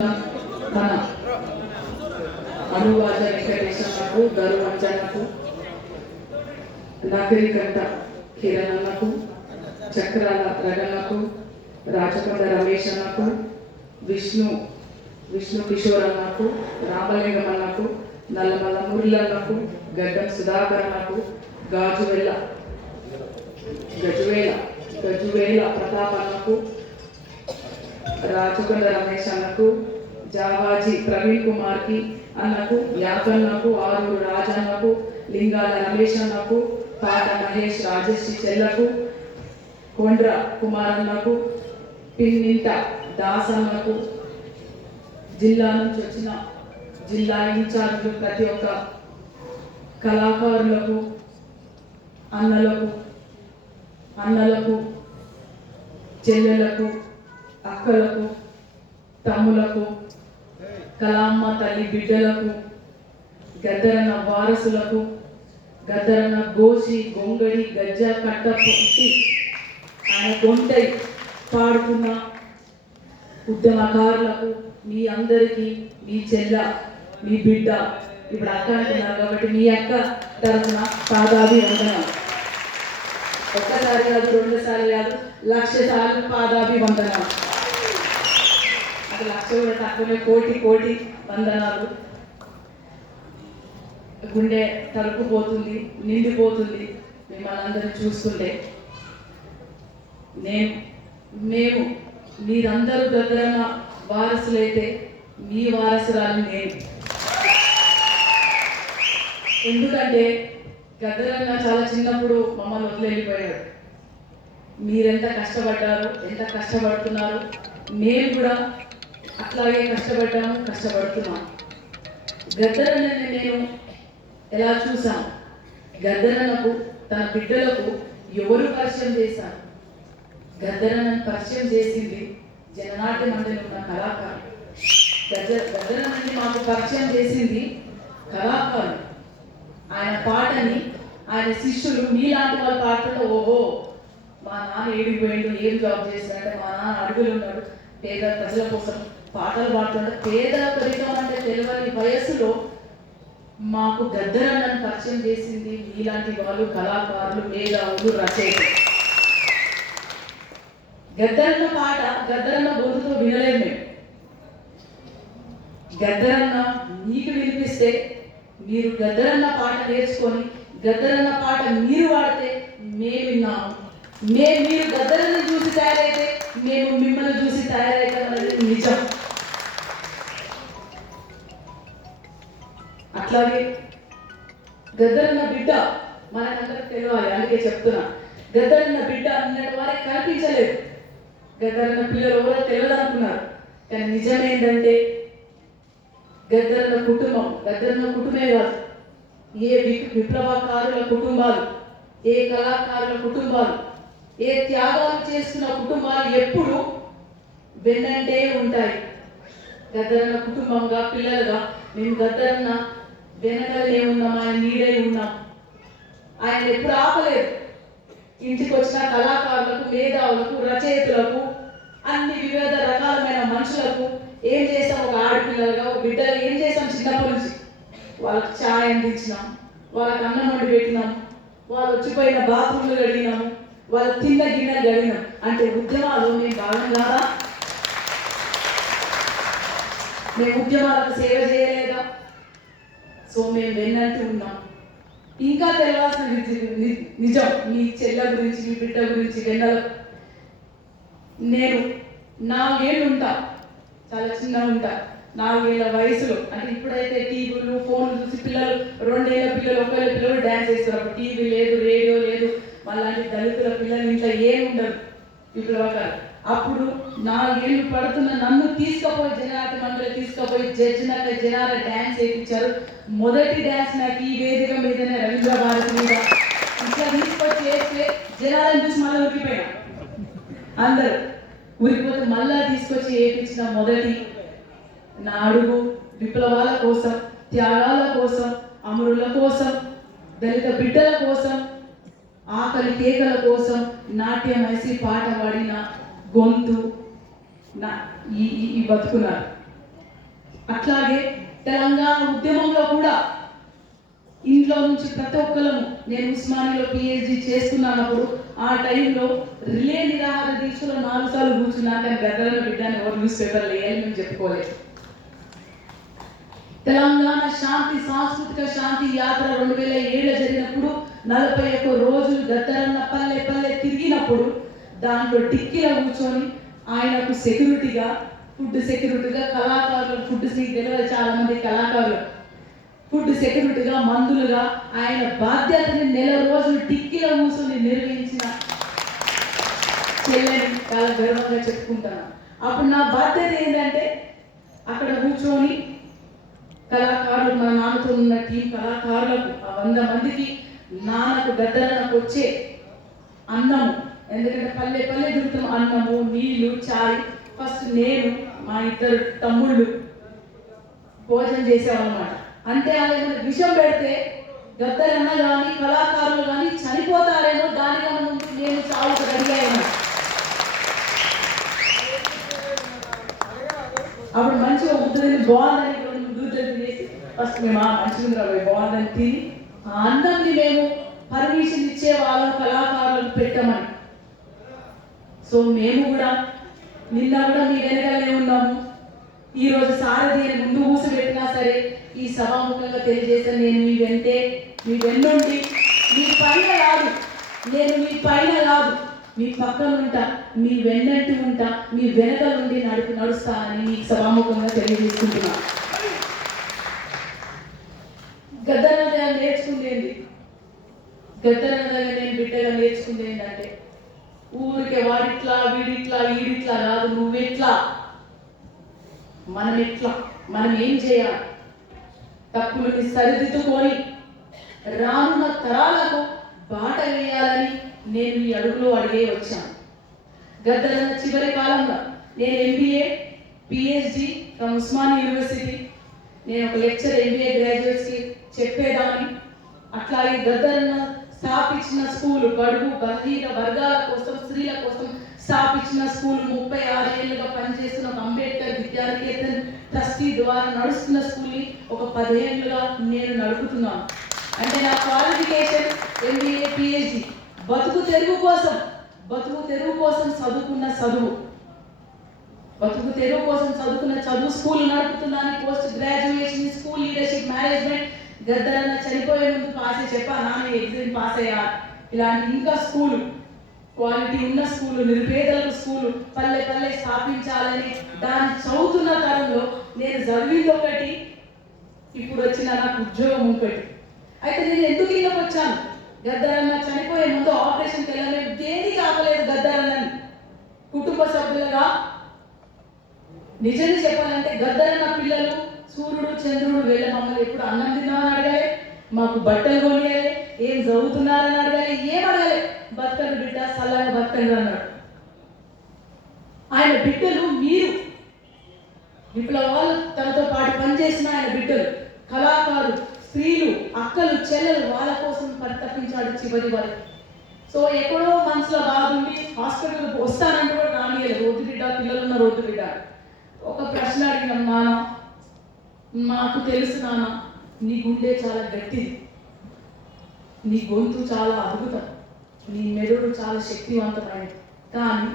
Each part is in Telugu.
మన అనువాద వెంకటేశ్వరకు గరువంజనకు నగరికంట కిరణన్నకు చక్రాల రగన్నకు రాచకొండ రమేష్ అన్నకు విష్ణు కిషోర్ అన్నకు రామలింగం అన్నకు నల్లమల్ల మురళన్నకు గడ్డం సుధాకర్ అన్నకు గజువేల ప్రతాప్ అన్నకు రాచకొండ రమేష్ అన్నకు జావాజీ ప్రవీణ్ కుమార్ కి అన్నకు యాకన్నకు ఆరూరు రాజన్నకు లింగాల రమేష్ అన్నకు పాట మహేష్ రాజశ్రీ చెల్లకు కొండ్ర కుమార్ అన్నకు పిన్నింట దాస్ అన్నకు జిల్లా నుంచి వచ్చిన జిల్లా ఇన్ఛార్జు ప్రతి ఒక్క కళాకారులకు అన్నలకు చెల్లెలకు అక్కలకు తమ్ములకు కళామ్మ తల్లి బిడ్డలకు గద్దరన్న వారసులకు గద్దరన్న గోసి గొంగడి గజ్జ కట్ట పొట్టి ఆయన గొంతై పాడుతున్న ఉద్యమకారులకు మీ అందరికీ మీ చెల్ల మీ బిడ్డ ఇప్పుడు అక్క అంటున్నారు కాబట్టి మీ అక్క తరఫున పాదాభివందనం. ఒక్కసారి కాదు, 2 సార్లు కాదు, 1,00,000 సార్లు పాదాభివందనం. అసలు 1,00,000 కూడా తక్కువనే, కోటి వందనాలు. గుండె తరుపుపోతుంది, నిండిపోతుంది మిమ్మల్ని అందరినీ చూస్తుంటే. మేము మీరందరూ దగ్గరన్న వారసులైతే మీ వారసురాలు నేను. ఎందుకంటే గద్దరన్న చాలా చిన్నప్పుడు మమ్మల్ని వదిలిపోయాడు. మీరెంత కష్టపడ్డారు, ఎంత కష్టపడుతున్నారు, మేము కూడా అట్లాగే కష్టపడుతున్నాం. గద్దరన్నని నేను ఎలా చూసాను, గద్దరన్నకు తన బిడ్డలకు ఎవరు పరిచయం చేశారు? గద్దరన్నను పరిచయం చేసింది జననాట్య మండలి ఉన్న కళాకారులు. గద్దరన్నని మాకు పరిచయం చేసింది కళాకారులు. ఆయన పాటని ఆయన శిష్యులు మీలాంటి వాళ్ళు పాడుతుంటే, ఓహో మా నాన్న ఏడిపోయిండు, ఏం జాబ్ చేస్తాడంటే మా నాన్న అడుగులు ఉన్నాడు, పేద ప్రజల కోసం పాటలు పాడుతుంటే, పేద ఫలితం అంటే తెలియని వయస్సులో మాకు గద్దరన్నను పరిచయం చేసింది మీలాంటి వాళ్ళు కళాకారులు, మేధావులు, రచయితలు. గద్దరన్న పాట గద్దరన్న గొంతుతో వినలేము మేము. గద్దరన్న మీకు వినిపిస్తే మీరు గద్దరన్న పాట నేర్చుకొని గద్దరన్న పాట మీరు వాడితే మేము విన్నాము. మీరు గద్దరన్న చూసి తయారైతే మేము మిమ్మల్ని చూసి తయారైతాం అనేది నిజం. అట్లాగే గద్దరన్న బిడ్డ మనకందరికి తెలియాలి. అందుకే చెప్తున్నా, గద్దరన్న బిడ్డ అన్నటి వారికి కనిపించలేదు. గద్దరన్న పిల్లలు ఎవరో తెలియదు అనుకున్నారు. కానీ నిజమేంటంటే గద్దరన్న కుటుంబమే కాదు, ఏ విప్లవకారుల కుటుంబాలు, ఏ కళాకారుల కుటుంబాలు, ఏ త్యాగాలు చేస్తున్న కుటుంబాలు ఎప్పుడు వెన్నంటే ఉంటాయి. గద్దరన్న కుటుంబంగా, పిల్లలుగా మేము గద్దరన్న వెనకలే ఉన్నాం, ఆయన నీడై ఉన్నాం. ఆయన ఎప్పుడు ఆపలేదు. ఇంటికి వచ్చిన కళాకారులకు, మేధావులకు, రచయితలకు, అన్ని వివిధ రకాలమైన మనుషులకు ఏం చేస్తాం? ఒక ఆడపిల్లలుగా, ఒక బిడ్డలు ఏం చేస్తాం? చిన్నప్పటి నుంచి వాళ్ళకి ఛాయ్ అందించినాం, వాళ్ళకి అన్నం వండి పెట్టినాం, వాళ్ళు వచ్చిపోయిన బాత్రూమ్లు గడిగినాము, వాళ్ళు తిన్న గిన్నెలు గడిగినాం. అంటే ఉద్యమాలు మేము భాగం కాదా? మేము ఉద్యమాలకు సేవ చేయలేదా? సో మేము వెన్నంటూ ఉన్నాం. ఇంకా తెలవాల్సిన నిజం మీ చెల్ల గురించి, మీ బిడ్డ గురించి. నేను 4 ఏళ్ళు ఉంటా, చాలా చిన్నగా ఉంటా. 4 ఏళ్ల వయసులో, అంటే ఇప్పుడైతే టీవీలు, ఫోన్లు చూసి పిల్లలు, 2 ఏళ్ల పిల్లలు, 1 ఏళ్ల పిల్లలు డ్యాన్స్ చేస్తున్నారు. టీవీ లేదు, రేడియో లేదు, అలాంటి దళితుల పిల్లలు ఇంట్లో ఏమి ఉండదు విప్లవకాలు. అప్పుడు 4 ఏళ్ళు పడుతున్న నన్ను తీసుకుపోయి జననాట్య మండలి తీసుకుపోయి జనాల డ్యాన్స్ చేయించారు. మొదటి డ్యాన్స్ నాకు ఈ వేదిక మీదనే రవీంద్ర భారతి మీద ఇట్లా తీసుకొచ్చి చేస్తే జనాలను చూసి మళ్ళీ ఉరికిపోయినా. అందరూ ఉరికిపోతే మళ్ళా తీసుకొచ్చి వేయించిన మొదటి నా అడుగు విప్లవాల కోసం, త్యాగాల కోసం, అమరుల కోసం, దళిత బిడ్డల కోసం, ఆకలి కేకల కోసం నాట్యం వేసి పాట పాడిన గొంతు ఈ బతుకున్నారు. అట్లాగే తెలంగాణ ఉద్యమంలో కూడా ఇంట్లో నుంచి ప్రతి ఒక్కరము నేను ఉస్మానియాలో పిహెచ్డి చేస్తున్నప్పుడు ఆ టైంలో రిలే నిరాహార దీక్షలో 4 సార్లు కూర్చున్నా కానీ గద్దరన్న బిడ్డని ఎవరు న్యూస్ పేపర్లు వేయాలి మేము చెప్పుకోలేదు. తెలంగాణ శాంతి సాంస్కృతిక శాంతి యాత్ర 2007 జరిగినప్పుడు 41 రోజులు గద్దరన్న పల్లె పల్లె తిరిగినప్పుడు దాంట్లో టిక్కీలో కూర్చొని ఆయనకు సెక్యూరిటీగా ఫుడ్ సెక్యూరిటీగా కళాకారులు ఫుడ్ తెలియదు చాలా మంది కళాకారులు ఫుడ్ సెక్యూరిటీగా మందులుగా ఆయన బాధ్యతని నెల రోజులు టిక్కీలో కూర్చొని నిర్వహించిన చెల్లెని చాలా గర్వంగా చెప్పుకుంటాను. అప్పుడు నా బాధ్యత ఏంటంటే అక్కడ కూర్చొని కళాకారులు మా నాన్నతో ఉన్న టీం కళాకారులకు 100 మందికి నాన్నకు గద్దరన్నకు వచ్చే అన్నము, ఎందుకంటే పల్లె పల్లె తిరుగుతున్న అన్నము నీళ్లు చాయ్ ఫస్ట్ నేను మా 2 తమ్ముళ్ళు భోజనం చేసేవాళ్ళమాట. అంటే ఆయన విషం పెడితే గద్దరన్న కానీ కళాకారులు కానీ చనిపోతారేమో దానికన్నా ముందు నేను చావుకు రెడీ అయ్యాను. అప్పుడు మంచిగా ముద్దని బాగుందని చేసి ఫస్ట్ మేము మంచిగా బాగుందని తిని ఆ అన్నంని మేము పర్మిషన్ ఇచ్చే వాళ్ళం కళాకారులకు పెట్టమని. సో మేము కూడా నిన్న కూడా మీ వెనకాలనే ఉన్నాము. ఈరోజు సారథి అని ముందు కూర్చోబెట్టినా సరే ఈ సభాముఖంగా తెలియజేస్తాను, నేను మీ వెంటే మీ వెన్నుండి మీ పైన కాదు, నేను మీ పైన కాదు మీ పక్కన ఉంటా, మీ వెన్నంటి ఉంటా, మీ వెనక నుండి నడుస్తానని మీ సభాముఖంగా తెలియజేసుకుంటున్నా. గద్దరన్న దగ్గర నేర్చుకుందేంది, గద్దరన్న దగ్గర నేను బిడ్డగా నేర్చుకుంది ఏంటంటే ఊరికే వాడిట్లా వీడిట్లా ఈడిట్లా కాదు, నువ్వెట్లా మనం ఎట్లా మనం ఏం చేయాలి, తప్పులని సరిదిద్దుకొని రానున్న తరాలకు బాట వేయాలని నేను ఈ అడుగులో అడిగే వచ్చాను. గద్దరన్న చివరి కాలంలో నేను MBA PhD from Osmania university నేను ఒక లెక్చర్ ఎంబీఏ గ్రాడ్యుయేట్స్కి చెప్పేదాన్ని. అట్లాగే గద్దరన్న స్థాపించిన స్కూల్ బడుగు బలహీన వర్గాల కోసం స్త్రీల కోసం స్థాపించిన స్కూల్ 36 ఏళ్ళుగా పనిచేస్తున్న ఒక అంబేద్కర్ విద్యానికేతన్ ట్రస్టీ ద్వారా నడుస్తున్న స్కూల్ని ఒక 10 ఏళ్ళుగా నేను నడుపుతున్నాను. అంటే నా క్వాలిఫికేషన్ ఎంబీఏ పిహెచ్డి బతుకు తెరువు కోసం చదువుకున్న చదువు స్కూల్ నడుపుతున్నాను. Post graduation school leadership management గద్దరన్న చనిపోయే ముందు పాస్ చెప్పా నాన్న ఎగ్జామ్ పాస్ అయ్యా. ఇలాంటి ఇంకా స్కూల్ క్వాలిటీ ఉన్న స్కూలు నిరుపేదలకు స్కూలు పల్లె పల్లె స్థాపించాలని దాన్ని చదువుతున్న తరంలో నేను చదివింది ఒకటి, ఇప్పుడు వచ్చిన నాకు ఉద్యోగం ఒకటి. అయితే నేను ఎందుకు ఇళ్ళకి వచ్చాను, గద్దరన్న చనిపోయే ముందు ఆపరేషన్కి వెళ్ళలేదు, దేనికి ఆపలేదు గద్దరన్నని. కుటుంబ సభ్యులుగా నిజంగా చెప్పాలంటే గద్దరన్న పిల్లలు సూర్యుడు చంద్రుడు వీళ్ళ మమ్మల్ని ఎప్పుడు అన్నం తిన్నామని అడగాలి, మాకు బట్టలు కొనియాలి, ఏం చదువుతున్నారని అడగాలి, ఏం అడగాలి, బతకడు బిడ్డ సల్లగా బతకండి అన్నాడు. ఆయన బిడ్డలు మీరు విప్లవాలు తనతో పాటు పనిచేసిన ఆయన బిడ్డలు కళాకారులు స్త్రీలు అక్కలు చెల్లెలు వాళ్ళ కోసం పరితపించాడు చివరి వరకు. సో ఎక్కడో మనసులో బాధ ఉండి హాస్పిటల్కి వస్తానంటే కూడా రానియలేదు, రోడ్డు బిడ్డ పిల్లలు ఉన్న రోడ్డు బిడ్డ. ఒక ప్రశ్న అడిగినాం, నాన్న మాకు తెలుసు నాన్న నీ గుండె చాలా గట్టిది, నీ గొంతు చాలా అద్భుతం, నీ మెదడు చాలా శక్తివంతమైనది, కానీ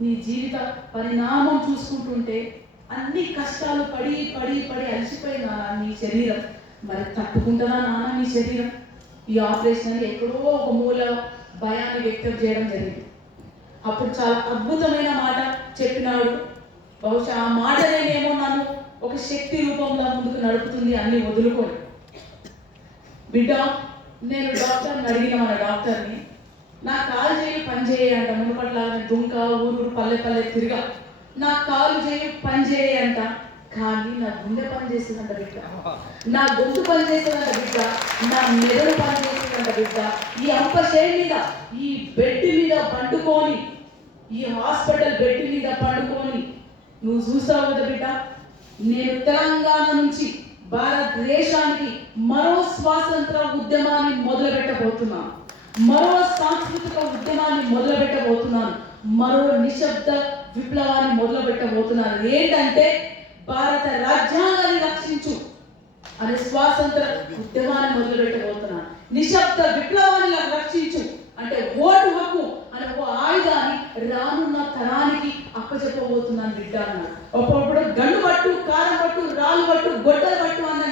నీ జీవిత పరిణామం చూసుకుంటుంటే అన్ని కష్టాలు పడి పడి పడి అలసిపోయిన నీ శరీరం మరి తట్టుకుంటుందా నాన్న నీ శరీరం? ఈ ఆపరేషన్ ఎక్కడో ఒక మూల భయాన్ని వ్యక్తం చేయడం జరిగింది. అప్పుడు చాలా అద్భుతమైన మాట చెప్పినాడు. బహుశా ఆ మాటనేమో నన్ను ఒక శక్తి రూపంలో ముందుకు నడుపుతుంది అన్ని వదులుకొని. బిడ్డ నేను డాక్టర్ని అడిగిన మన డాక్టర్ని, నా కాలు చేయి పని చేయంట, మునుపట్ల దుంక ఊరు పల్లె పల్లె తిరిగా నా కాలు చేయి పని చేయంట, కానీ నా గుండె పని చేస్తుందంట బిడ్డ, నా గొంతు పని చేస్తుందంట బిడ్డ, నా మెదడు పని చేస్తుందంట బిడ్డ. ఈ అంపశయ మీద ఈ బెడ్ మీద పండుకొని ఈ హాస్పిటల్ బెడ్ మీద పండుకొని నువ్వు చూసావు కదా బిడ్డ, నేను తెలంగాణ నుంచి భారతదేశానికి మరో స్వాతంత్ర ఉద్యమాన్ని మొదలుపెట్టబోతున్నాను, మరో సాంస్కృతిక ఉద్యమాన్ని మొదలుపెట్టబోతున్నాను, మరో నిశ్శబ్ద విప్లవాన్ని మొదలుపెట్టబోతున్నాను. ఏంటంటే భారత రాజ్యాంగాన్ని రక్షించు అనే స్వాతంత్ర ఉద్యమాన్ని మొదలు పెట్టబోతున్నాను. నిశ్శబ్ద విప్లవాన్ని రక్షించు అంటే ఓటు హక్కు అనే ఒక ఆయుధాన్ని రానున్న తరానికి అప్పచెప్పబోతున్నాను బిడ్డ అన్నాడు. ఒకప్పుడు గండు పట్టు, కారం పట్టు, రాళ్ళు పట్టు, గొడ్డలు పట్టు అన్న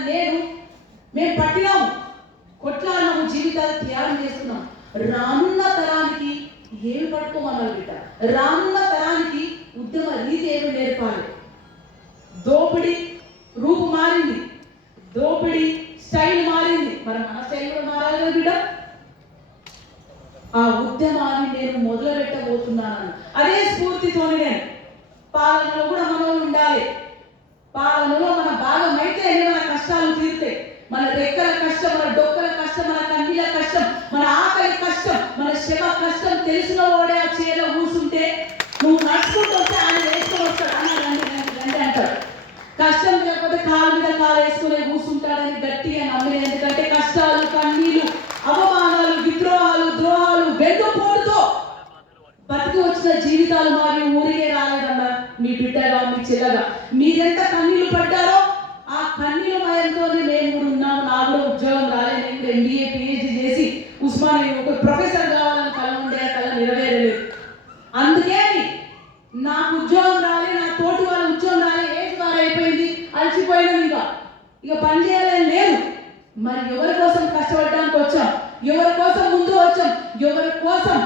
మేము పట్టినాము, కొట్లాడినాము, జీవితాలు త్యాగం చేస్తున్నాం. రానున్న తరానికి ఏమి పట్టుకోమన్నారు బిడ్డ? రానున్న తరానికి ఉద్యమ రీతి ఏమి నేర్పాలి? దోపిడి రూపు మారింది, దోపిడి స్టైల్ మారింది, మరి మన స్టైల్ కూడా మారాలి కదా బిడ్డ. ఆ ఉద్యమాన్ని నేను మొదలు పెట్టబోతున్నాను. అదే స్ఫూర్తితోనే నేను పాలనలో కూడా మనం ఉండాలి. పాలనలో మన భాగం అయితే మన కష్టాలు తీరుతాయి. మన రెక్కల కష్టం, మన డొక్కల కష్టం, మన కన్నీల కష్టం, మన ఆకలి కష్టం, మన శ్రమ కష్టం తెలిసిన వాడే ఆ చీరలో కూర్చుంటే నువ్వు నడుచుకుంటూ వస్తే ఆయన వేసుకొని వస్తాడు అని అంటాడు. కష్టం లేకపోతే కాలు మీద కాలు వేసుకునే కూర్చుంటాడని గట్టిగా నమ్మిన. ఎందుకంటే కష్టాలు, కన్నీళ్లు, అవమానాలు, విద్రోహాలు, ద్రోహాలు, వెన్నుపోటుతో బతికి వచ్చిన జీవితాలు మావి ఊరికే రాలేదన్నా. మీ బిడ్డగా, మీ చెల్లగా మీరెంత కన్నీళ్లు పడ్డారో ఆ కన్నీళ్ళ మయంతోనే మేము కూడా ఉన్నాము. నాకు కూడా ఉద్యోగం రాలేదు. నేను కూడా MBA PhD చేసి ఉస్మానియా ఒక ప్రొఫెసర్ కావాలని కళ ఉండే, కళ నెరవేరలేదు. అందుకే నాకు ఉద్యోగం రాలేదు, నా తోటి వాళ్ళ ఉద్యోగం రాలేదు, ఏజ్ బాగా అయిపోయింది, అలసిపోయినాం, ఇక పని చేయాలని లేదు. మరి ఎవరి కోసం కష్టపడడానికి వచ్చాం? ఎవరి కోసం ముందు వచ్చాం? ఎవరి కోసం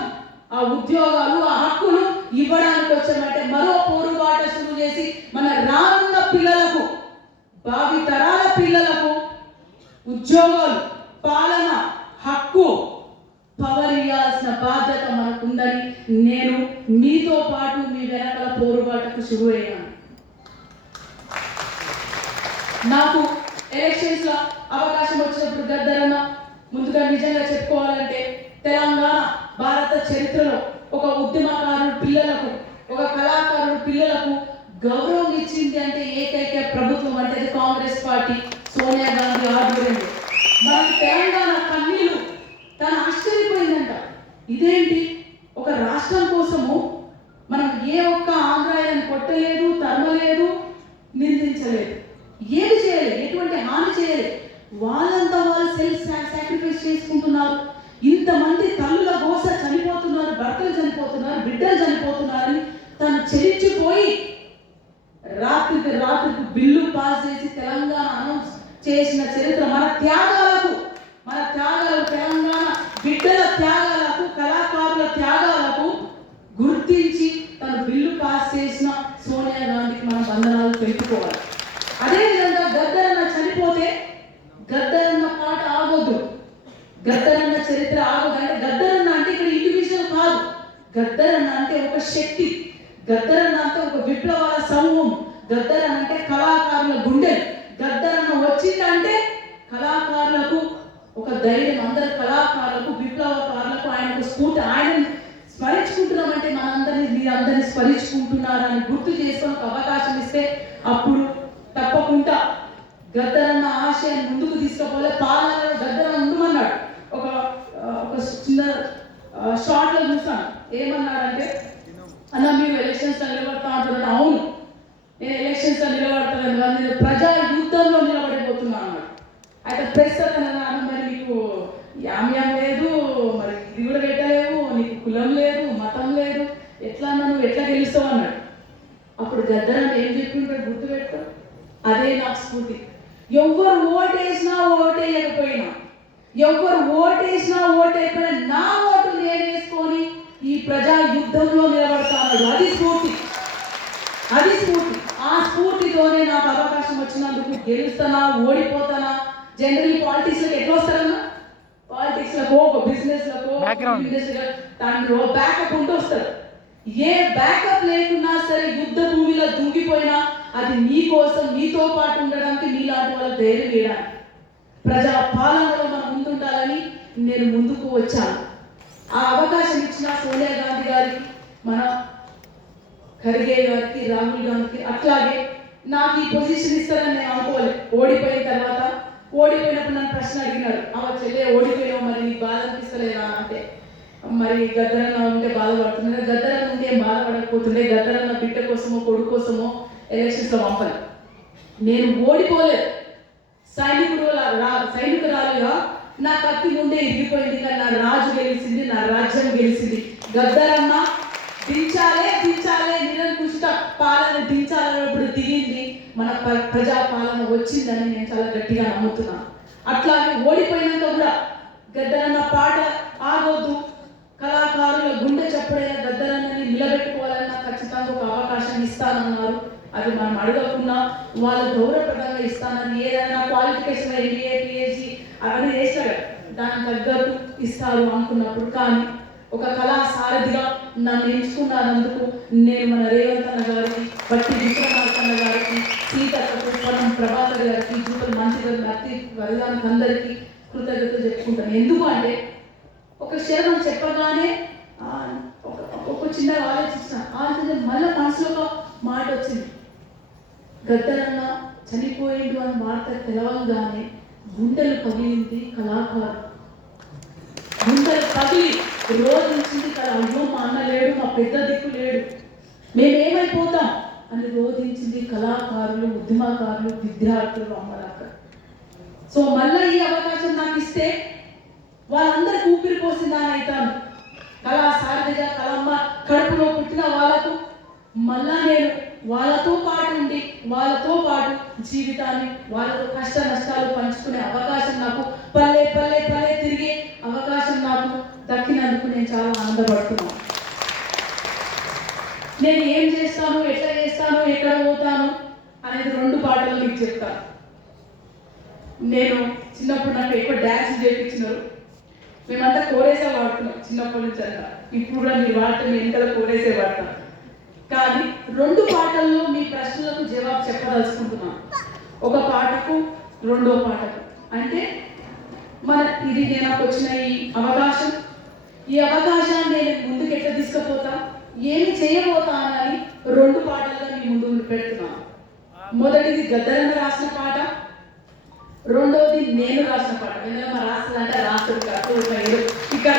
ఆ ఉద్యోగాలు, ఆ హక్కులు ఇవ్వడానికి వచ్చామంటే మరో పోరుబాట శురు చేసి మన రానున్న పిల్లలకు, భావి తరాల పిల్లలకు ఉద్యోగాలు, పాలన, హక్కు, పవర్ ఇవ్వాల్సిన బాధ్యత మనకుందని నేను మీతో పాటు మీ వెనకాల పోరుబాటకు శురు అయ్యాను. నాకు ఎలక్షన్స్ లో అవకాశం వచ్చినప్పుడు గద్దరన్న ముందుగా నిజంగా చెప్పుకోవాలంటే తెలంగాణ భారత చరిత్రలో ఒక ఉద్యమకారుడు పిల్లలకు, ఒక కళాకారుడు పిల్లలకు గౌరవం ఇచ్చింది అంటే ఏకైక ప్రభుత్వం అంటే కాంగ్రెస్ పార్టీ, సోనియా గాంధీ ఆధ్వర్యంలో. మన తెలంగాణ కన్నీళ్లు తను ఆశ్చర్యపోయిందంట. ఇదేంటి, ఒక రాష్ట్రం కోసము మనం ఏ ఒక్క ఆంధ్రాయని కొట్టలేదు, తరమలేదు, నిందించలేదు, ఏమి చేయలేదు, ఎటువంటి హాని చేయలేదు. వాళ్ళంతా వాళ్ళు సెల్ఫ్ సాక్రిఫైస్ చేసుకుంటున్నారు. ఇంతమంది తల్లుల గోస చనిపోతున్నారు, భర్తలు చనిపోతున్నారు, బిడ్డలు చనిపోతున్నారని తను చెల్లించిపోయి రాత్రికి బిల్లు పాస్ చేసి తెలంగాణ అనౌన్స్ చేసిన చరిత్ర. మన త్యాగాలకు తెలంగాణ బిడ్డల త్యాగాలకు, కళాకారుల త్యాగాలకు గుర్తించి తను బిల్లు పాస్ చేసిన సోనియా గాంధీకి మన వందనాలు తెలుపుకోవాలి. అదేవిధంగా గద్దరన్న చనిపోతే గద్దరన్న పాట ఆగొద్దు, గద్దరన్న చరిత్ర ఆగదు. అంటే గద్దరన్న అంటే ఇక్కడ ఇండివిజువల్ కాదు, గద్దరన్న అంటే ఒక శక్తి, గద్దరన్న అంటే ఒక విప్లవాల సమూహం, గద్దరన్న అంటే కళాకారుల గుండెలు. గద్దరన్న వచ్చిందంటే కళాకారులకు ఒక ధైర్యం, అందరు కళాకారులకు, విప్లవకారులకు ఆయనకు స్ఫూర్తి. ఆయన స్మరించుకుంటున్నామంటే మీరందరినీ స్మరించుకుంటున్నారని గుర్తు చేసుకొని ఒక అవకాశం ఇస్తే అప్పుడు తప్పకుండా గద్దరన్న ఆశయాన్ని ముందుకు తీసుకుపోలే. పాలనలో గద్దరన్న ఉండమన్నాడు. ఒక చిన్న షార్ట్ లో చూసాను. ఏమన్నాడంటే, అన్న మీరు ఎలక్షన్స్ లో నిలబడతా అంటున్నాడు. అవును, నేను ఎలక్షన్స్ లో నిలబడతాను, నేను ప్రజా యుద్ధంలో నిలబడిపోతున్నా అన్నాడు. అయితే ప్రెస్ అతను మరి నీకు యామ్యాం లేదు, మరి ఇది కూడా పెట్టలేవు, నీకు కులం లేదు, మతం లేదు, ఎట్లా అన్నా నువ్వు ఎట్లా గెలుస్తావు అన్నాడు. అప్పుడు గద్దరన్న ఏం చెప్పుకుంటాడు గుర్తుపెట్టు, అదే నాకు స్ఫూర్తి. ఎవరు ఓటేసినా ఓటేయకపోయినా, ఎవరు ఓటేసినా ఓటైపోయినా నా ఓటు నేను వేసుకొని ఈ ప్రజా యుద్ధంలో నిలబడతాడు. అది స్ఫూర్తి. ఆ స్ఫూర్తితోనే నాకు అవకాశం వచ్చినందుకు గెలుస్తానా, ఓడిపోతానా. జనరల్ పాలిటిక్స్ లోకి ఎట్లా వస్తారన్నా, పాలిటిక్స్ లకు, ఒక బిజినెస్ లకు, దాంట్లో బ్యాకప్ ఉంటూ వస్తారు. ఏ బ్యాకప్ లేకున్నా సరే యుద్ధ భూమిలో దుంగిపోయినా అది నీ కోసం, నీతో పాటు ఉండడానికి, నీలాంటి వాళ్ళ ధైర్యం వేయడానికి. ప్రజా పాలనలో మనం ముందుండాలని నేను ముందుకు వచ్చాను. ఆ అవకాశం ఇచ్చిన సోనియా గాంధీ గారికి, మన ఖర్గే గారికి, రాహుల్ గాంధీకి, అట్లాగే నాకు ఈ పొజిషన్ ఇస్తారని నేను అనుకోలేదు. ఓడిపోయినప్పుడు నన్ను ప్రశ్న అడిగినారు, చెల్లె ఓడిపోయావు మరి నీకు బాధ అనిపిస్తలేదా అంటే, మరి గద్దరన్న ఉంటే బాధపడుతున్నారు, గద్దరన్న ఉంటే ఏం బాధపడకపోతుండే, గద్దరన్న బిడ్డ కోసమో కొడుకు కోసమో ఎలక్షన్స్ లో పంపలేదు. నేను ఓడిపోలేదు, సైనికురాలుగా నా కత్తి ముందే ఇరిగిపోయింది, కానీ నా రాజు గెలిచింది, నా రాజ్యం గెలిచింది. గద్దరన్న దించాలే నిరంకుశ పాలన దించాలన్నప్పుడు దిగింది, మన ప్రజా పాలన వచ్చిందని నేను చాలా గట్టిగా నమ్ముతున్నాను. అట్లాగే ఓడిపోయినాక కూడా గద్దరన్న పాట ఆగొద్దు, కళాకారుల గుండె చప్పుడైన గద్దరన్నని నిలబెట్టుకోవాలన్నా ఖచ్చితంగా ఒక అవకాశం ఇస్తానన్నారు. అది మనం అడగకుండా వాళ్ళు గౌరవప్రదంగా ఇస్తానని, ఏదైనా క్వాలిఫికేషన్ ఎంబీఏ పిహెచ్డి అవన్నీ చేస్తారు, దానికి తగ్గట్టు ఇస్తారు అనుకున్నప్పుడు, కానీ ఒక కళా సారథిగా నన్ను ఎంచుకున్నందుకు నేను మన రేవంత్ అన్న గారికి, బట్టి విక్రమార్కన్న గారికి, సీతకు, పొన్నం ప్రభాకర్ గారికి, జూపల్ మంత్రి గారికి, అతి వరదానికి అందరికీ కృతజ్ఞతలు చెప్పుకుంటాను. ఎందుకు అంటే ఒక శరణం చెప్పగానే ఒక చిన్నగా ఆలోచించిన మళ్ళీ మనసులో ఒక మాట వచ్చింది. గద్దరన్న చనిపోయిండు అని వార్త తెలవగానే గుండెలు పగిలింది కళాకారు, గుండెలు పగిలి రోధించింది కళ. అయ్యో మా అన్న లేడు, మా పెద్ద దిక్కు లేడు, మేమేమైపోతాం అని రోధించింది కళాకారులు, ఉద్యమకారులు, విద్యార్థులు, అమ్మలాక. సో మళ్ళీ ఈ అవకాశం నాకు ఇస్తే వాళ్ళందరికీ ఊపిరి పోసిందాని అవుతాను. కళా సారథిగా కళమ్మ కడుపులో పుట్టిన వాళ్ళకు మళ్ళా నేను వాళ్ళతో పాటు ఉండి, వాళ్ళతో పాటు జీవితాన్ని, వాళ్ళతో కష్ట నష్టాలు పంచుకునే అవకాశం నాకు పల్లె తిరిగే అవకాశం నాకు దక్కినందుకు నేను చాలా ఆనందపడుతున్నాను. నేను ఏం చేస్తాను, ఎట్లా చేస్తాను, ఎక్కడ పోతాను అనేది 2 పాటలు మీకు చెప్తాను. నేను చిన్నప్పుడు నాకు ఎక్కువ డ్యాన్స్ చేయించినారు, మేమంతా కోరేసే వాడుతున్నాం చిన్నప్పటి నుంచి అంతా. ఇప్పుడు కూడా మీరు వాడితే మేము ఎంత కోరేసే వాడతాం. కానీ 2 పాటల్లో మీ ప్రశ్నలకు జవాబు చెప్పదలుచుకుంటున్నాను. ఒక పాటకు, 2వ పాటకు. అంటే ఇది నాకు వచ్చిన ఈ అవకాశాన్ని నేను ముందుకు ఎట్లా తీసుకుపోతా, ఏమి చేయబోతానని 2 పాటలుగా మీ ముందు పెడుతున్నాను. మొదటిది గద్దరన్న రాసిన పాట, 2వది నేను రాసిన పాట. ఎందుకంటే మా రాసిన అంటే రాసుడు కాదు, ఇక్కడ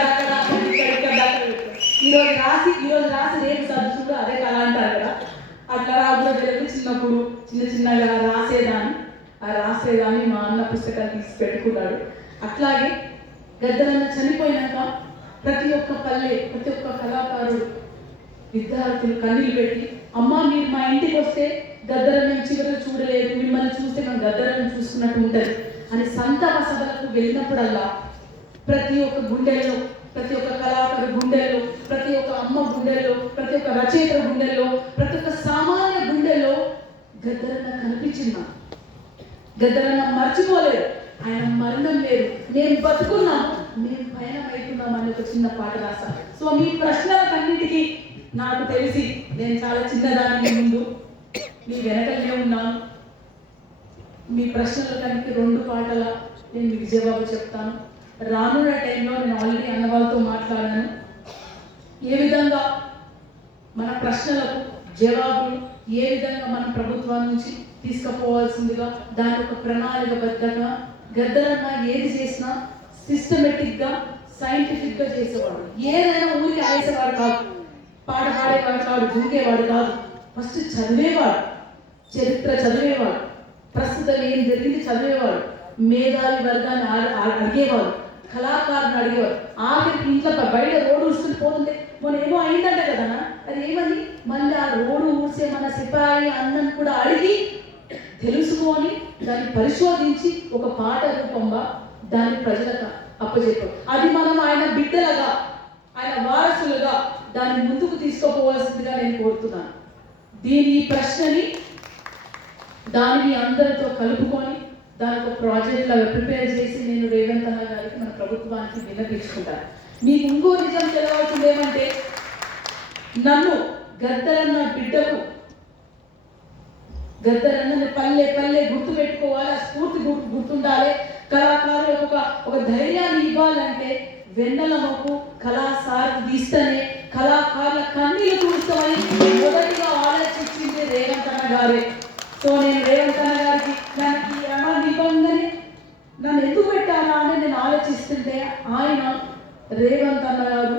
ఈరోజు రాసి రేపు సబ్జెక్టు అదే కళ అంటారు కదా, అట్లా రాబోయే చిన్నప్పుడు చిన్నగా రాసేదాన్ని మా అన్న పుస్తకాలు తీసి పెట్టుకున్నాడు. అట్లాగే గద్దరన్న చనిపోయినాక ప్రతి ఒక్క పల్లె, ప్రతి ఒక్క కళాకారుడు, విద్యార్థులు కన్నీళ్ళు పెట్టి, అమ్మ మీరు మా ఇంటికి వస్తే గద్దరన్న చివరికి చూడలేదు, మిమ్మల్ని చూస్తే మేము గద్దరన్న చూసుకున్నట్టు ఉంటుంది అని సంతాప సభలకు వెళ్ళినప్పుడల్లా ప్రతి ఒక్క గుండెల్లో, ప్రతి ఒక్క కళాకారు గుండెల్లో, ప్రతి ఒక్క అమ్మ గుండెల్లో, ప్రతి ఒక్క రచయిత గుండెల్లో, ప్రతి ఒక్క సామాన్య గుండెల్లో గద్దరన్న కనిపించిందా. గద్దరన్న మర్చిపోలేదు, ఆయన మరణం లేదు, మేము బతుకున్నాం, మేము పయనం అవుతున్నాం అని ఒక చిన్న పాట రాస్తాను. సో మీ ప్రశ్నలకన్నిటికీ నాకు తెలిసి నేను చాలా చిన్నదాని ముందు మీ వెనకలనే ఉన్నాను. మీ ప్రశ్నలకన్నిటికీ 2 పాటల నేను మీకు జవాబు చెప్తాను. రానున్న టైంలో నేను ఆల్రెడీ అన్న వాళ్ళతో మాట్లాడాను, ఏ విధంగా మన ప్రశ్నలకు జవాబులు ఏ విధంగా మన ప్రభుత్వం నుంచి తీసుకుపోవాల్సిందిగా దాని ఒక ప్రణాళికబద్ధంగా గద్దరన్న ఏది చేసినా సిస్టమేటిక్గా, సైంటిఫిక్గా చేసేవాడు. ఏదైనా ఊరికి ఆయేసేవాడు కాదు, పాట పాడేవాడు కాదు, దూకేవాడు కాదు, ఫస్ట్ చదివేవాడు, చరిత్ర చదివేవాడు, ప్రస్తుతం ఏం జరిగింది చదివేవాడు, మేధావి వర్గాన్ని అడిగేవాడు, కళాకారుని అడిగేవాడు. ఆఖరికి ఇంట్లో బయట రోడ్డు ఊసుకుని పోతుంటే మొన్న ఏమో అయిందంట కదా, అది ఏమని మళ్ళీ ఆ రోడ్డు ఊసే మన సిపాయి అన్నను కూడా అడిగి తెలుసుకొని దాన్ని పరిశోధించి ఒక పాట రూపంగా దాన్ని ప్రజలకు అప్పచెప్పారు. అది మనం ఆయన బిడ్డలుగా, ఆయన వారసులుగా దాన్ని ముందుకు తీసుకుపోవాల్సిందిగా నేను కోరుతున్నాను. ఈ ప్రశ్నని దానిని అందరితో కలుపుకొని దానికి ఒక ప్రాజెక్ట్ లాగా ప్రిపేర్ చేసి నేను రేవంత్ అన్న గారికి, మన ప్రభుత్వానికి విన్నపించుకుంటాను. మీకు ఇంకో నిజం తెలవాల్సింది ఏమంటే, నన్ను గద్దరన్న బిడ్డకు, గద్దరన్న పల్లె గుర్తు పెట్టుకోవాలి, ఆ స్ఫూర్తి గుర్తుండాలి, కళాకారులకు ఒక ధైర్యాన్ని ఇవ్వాలంటే వెన్నెలమ్మకు కళాసారథి తీస్తేనే కళాకారుల కన్నీళ్ళు చూస్తామని మొదటిగా ఆలోచించింది రేవంత్ అన్న గారే. సో నేను రేవంత్ అన్న గారికి దానికి ఇవ్వంగానే నన్ను ఎందుకు పెట్టాలా అని నేను ఆలోచిస్తుంటే ఆయన రేవంత్ అన్న గారు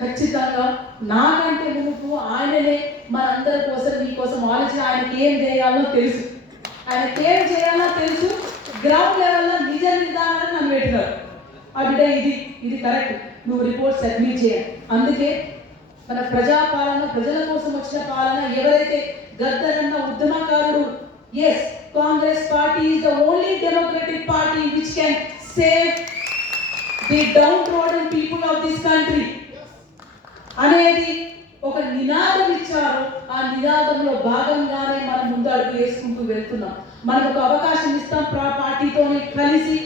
ఖచ్చితంగా నాకంటే మునుపు ఆయననే మనందరి కోసం, మీకోసం ఆలోచన, ఆయనకి ఏం చేయాలో తెలుసు, గ్రౌండ్ లెవెల్లో నిజ నిర్ధారణ నన్ను పెట్టినారు. ఆ బిడ్డ ఇది కరెక్ట్, నువ్వు రిపోర్ట్ సబ్మిట్ చేయాలి. అందుకే మన ప్రజాపాలన, ప్రజల కోసం వచ్చిన పాలన, ఎవరైతే గద్దరన్న ఉద్యమకారుడు, yes Congress party is the only democratic party which can save the downtrodden people of this country అనేది ఒక నినాదం ఇచ్చారు. ఆ నినాదంలో భాగంగానే మనం ముందు అడుగు వేసుకుంటూ వెళ్తున్నాం. మనకు ఒక అవకాశం ఇస్తాం, పార్టీతోనే కలిసి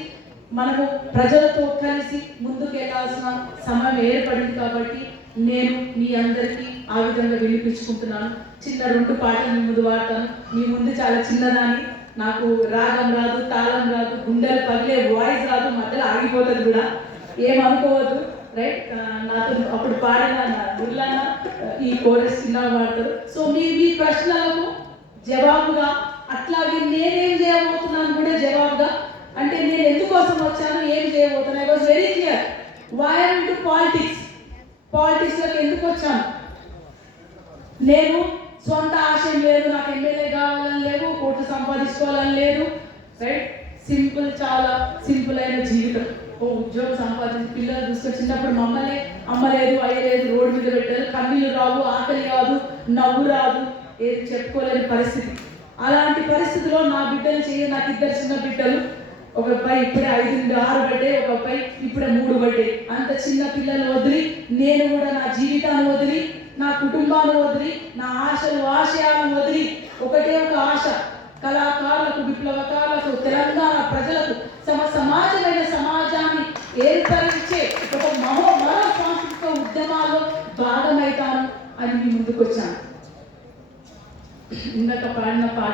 మనము ప్రజలతో కలిసి ముందుకు వెళ్ళాల్సిన సమయం ఏర్పడింది. కాబట్టి నేను మీ అందరికీ ఆ విధంగా వినిపించుకుంటున్నాను. చిన్న 2 పాటలు మీ ముందు వాడతాను. మీ ముందు చాలా చిన్నదాన్ని, నాకు రాగం రాదు, తాళం రాదు, గుండెలు పగిలే వాయిస్ రాదు, మధ్యలో ఆగిపోతుంది కూడా, ఏమనుకోవద్దు. రైట్, నాతో అప్పుడు పాడిన గుర్లాన ఈ కోరస్ చిన్నగా పాడతారు. సో మీ ప్రశ్నలకు జవాబుగా, అట్లాగే నేనేం చేయబోతున్నాను కూడా జవాబుగా, అంటే నేను ఎందుకోసం వచ్చాను, ఏం చేయబోతున్నాను, I was very clear. Why I am to పాలిటిక్స్లోకి ఎందుకు వచ్చాను. నేను సొంత ఆశయం లేదు, నాకు ఎమ్మెల్యే కావాలని లేదు, కోట్లు సంపాదించుకోవాలని లేదు. రైట్, సింపుల్, చాలా సింపుల్ అయిన జీవితం. ఓ ఉద్యోగం సంపాదించి పిల్లలు చూసుకొని, చిన్నప్పుడు మమ్మల్ని అమ్మలేదు, అయ్యలేదు, రోడ్డు మీద పెట్టారు, కన్నీళ్ళు రావు, ఆకలి కాదు, నవ్వు రాదు, ఏది చెప్పుకోలేని పరిస్థితి. అలాంటి పరిస్థితిలో నా బిడ్డలు నాకు 2 చిన్న బిడ్డలు, ఒక అబ్బాయి ఇప్పుడే 5 నుండి 6 పడ్డాయి, ఒక అబ్బాయి ఇప్పుడే 3 పడ్డాయి. అంత చిన్న పిల్లలు వదిలి, నేను కూడా నా జీవితాన్ని వదిలి, నా కుటుంబాన్ని వదిలి, నా ఆశలు ఆశయాలను వదిలి, ఒకటే ఒక ఆశ, కళాకారులకు, విప్లవకారులకు, తెలంగాణ ప్రజలకు సమాజమైన సమాజాన్ని ఏర్పరిచే ఒక మరో సాంస్కృతిక ఉద్యమాల్లో భాగమవుతాను అని మీ ముందుకు వచ్చాను. ఇందాక పాడిన పాట